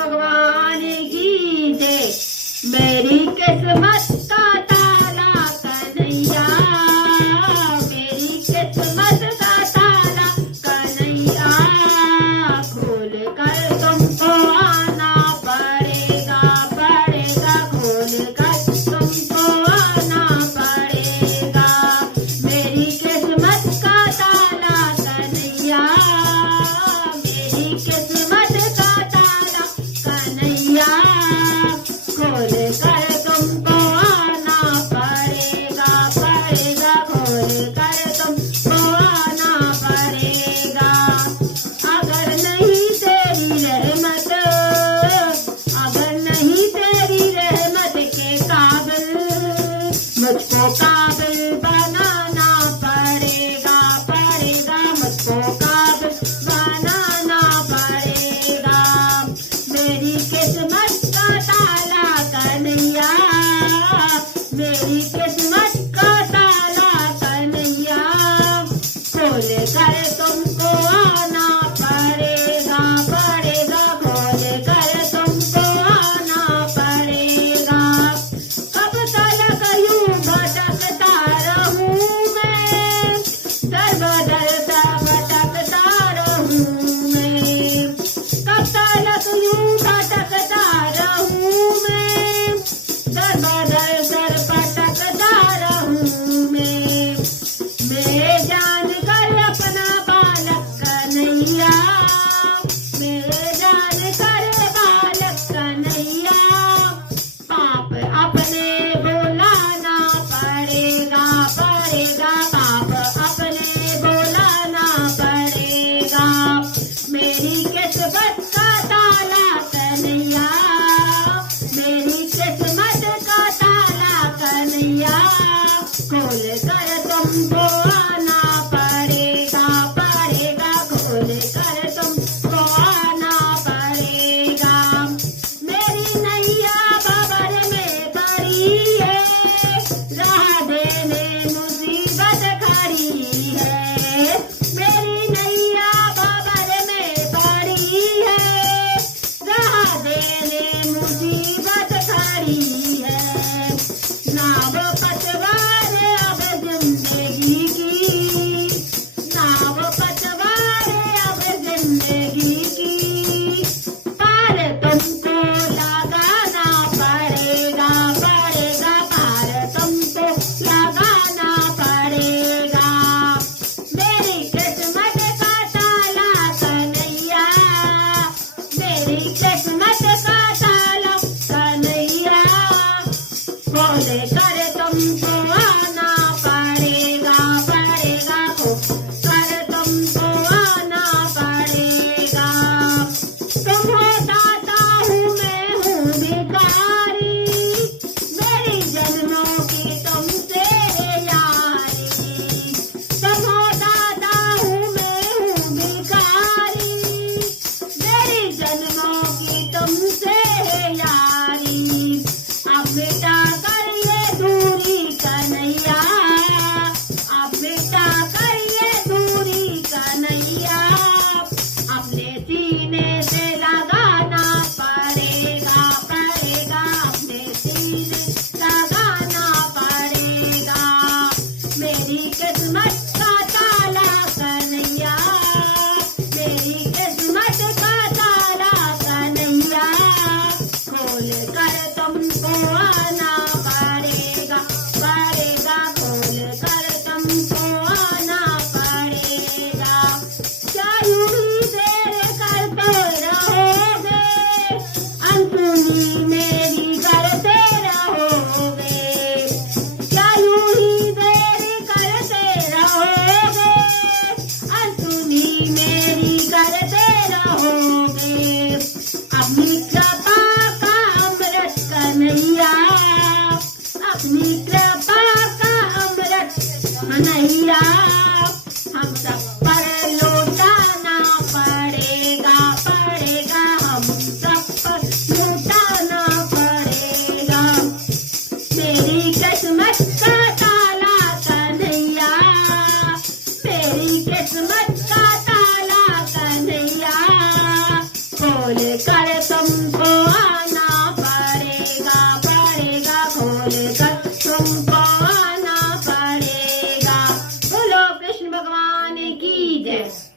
भगवान की जय। मेरी किस्मत का ताला कन्हैया, मेरी किस्मत का ताला कन्हैया, खोल कर तुमको आना पड़ेगा, पड़ेगा, खोल कर तुमको आना पड़ेगा। मेरी किस्मत का ताला कन्हैया, मेरी किस्मत का ताला कन्हैया, खोल कर तुमको आना पड़ेगा, पड़ेगा, खोल कर तुमको आना पड़ेगा। अगर नहीं तेरी रहमत, अगर नहीं तेरी रहमत के काबिल, मुझको काबिल बनाना पड़ेगा, पड़ेगा, मुझको काबिल बनाना पड़ेगा। मेरी किस्मत का ताला कन्हैया, मेरी किस्मत का ताला कन्हैया, खोल कर तुमको आना पड़ेगा, पड़ेगा, खोल कर तुमको आना पड़ेगा। कब तक यूं भटकता रहूं मैं, दर बदर सा भटकता रहूं मैं। कब तक यूं भटकता रहूं मैं, दर बदर सर भटकता रहूं मैं। मैं जान कर अपना बालक कन्हैया, मैं जान कर बालक कन्हैया, पाप अपने बुलाना पड़ेगा, पड़ेगा, पाप अपने बुलाना पड़ेगा। मेरी किस्मत का ताला कन्हैया, मेरी किस्मत का ताला कन्हैया, खोल कर तुमको आना पड़ेगा, पड़ेगा, खोल कर तुमको आना पड़ेगा। मेरी नैया बबर में पड़ी है, राह देने मुसीबत खड़ी है। मेरी नैया बबर में पड़ी है, राह देने मुसीबत खड़ी है। नाव पतवार अब जिंदगी की, नाव पतवार अब जिंदगी की, पार तुमको लगाना पड़ेगा, पड़ेगा, पार तुमको लगाना पड़ेगा। मेरी किस्मत का ताला कन्हैया, मेरी किस्मत का ताला कन्हैया, खोल कर तुमको आना पड़ेगा, पड़ेगा, खोल कर तुमको आना पड़ेगा। तुम हो दाता हूँ मैं हूँ भिखारी, मेरी जन्मों की तुमसे यारी। तुम हो दाता हूँ मैं हूँ भिखारी, मेरी जन्मों की तुमसे यारी। अब मिटा कर ये दूरी कन्हैया, अब मिटा कर ये दूरी कन्हैया, अपने सीने से लगाना पड़ेगा, पड़ेगा, अपने सीने लगाना पड़ेगा। मेरी किस्मत का ताला कन्हैया, मेरी किस्मत का ताला कन्हैया, खोल कर तुमको आना पड़ेगा, पड़ेगा, खोल कर तुमको आना पड़ेगा। क्या यूं ही देर करते रहोगे, अनसुनी मेरी करते रहोगे। क्या यूं ही देर करते रहोगे, अनसुनी मेरी करते रहोगे। अपनी कृपा का अमृत कन्हैया, अपनी कृपा का अमृत कन्हैया, हम सब पर लौटाना पड़ेगा, पड़ेगा, हम सब पर लौटाना पड़ेगा। मेरी किस्मत का ताला कन्हैया, मेरी किस्मत का ताला कन्हैया, खोल कर तुमको आना पड़ेगा खोल कर तुमको आना पड़ेगा। बोलो कृष्ण भगवान की जय।